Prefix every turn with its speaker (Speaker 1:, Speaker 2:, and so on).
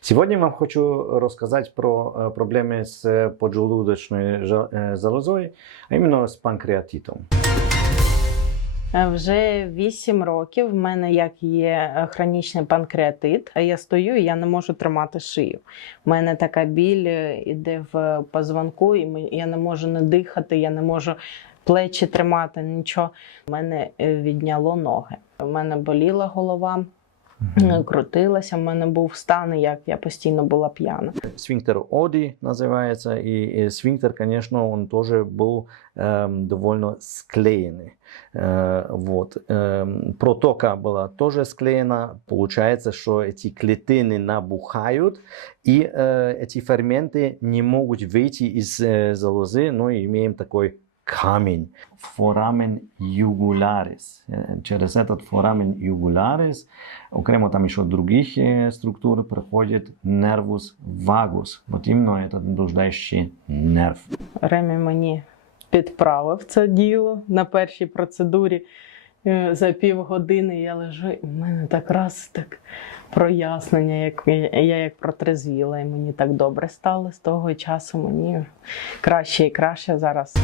Speaker 1: Сегодня я вам хочу рассказать про э, проблемы с поджелудочной жел- э, залозой, а именно с панкреатитом.
Speaker 2: Е, Вже 8 років в мене як є е, хронічний панкреатит. а Я стою і я не можу тримати шию. У мене така біль е, іде в позвонку, і ми- я не можу не дихати, я не можу плечі тримати, нічого. У мене е, відняло ноги. У мене боліла голова, е, крутилася. У мене був стан, як я постійно була п'яна.
Speaker 1: Сфинктер Оди называется, и, э, сфинктер, конечно, он тоже был эм, довольно склеенный. Э, вот. Эм, протока была тоже склеена. Получается, что эти клетины набухают, и э, эти ферменты не могут выйти из э, залозы, но имеем такой камень. Форамен югулярис. Э, Через этот форамен югулярис Окремо там еще других э, структур проходит нервус вагус. Вот именно этот блуждающий нерв.
Speaker 2: Ремі мені підправив це діло на першій процедурі. Е, За півгодини я лежу, і в мене так раз так прояснення, як я, я як протрезвіла, і мені так добре стало. З того часу мені краще і краще зараз.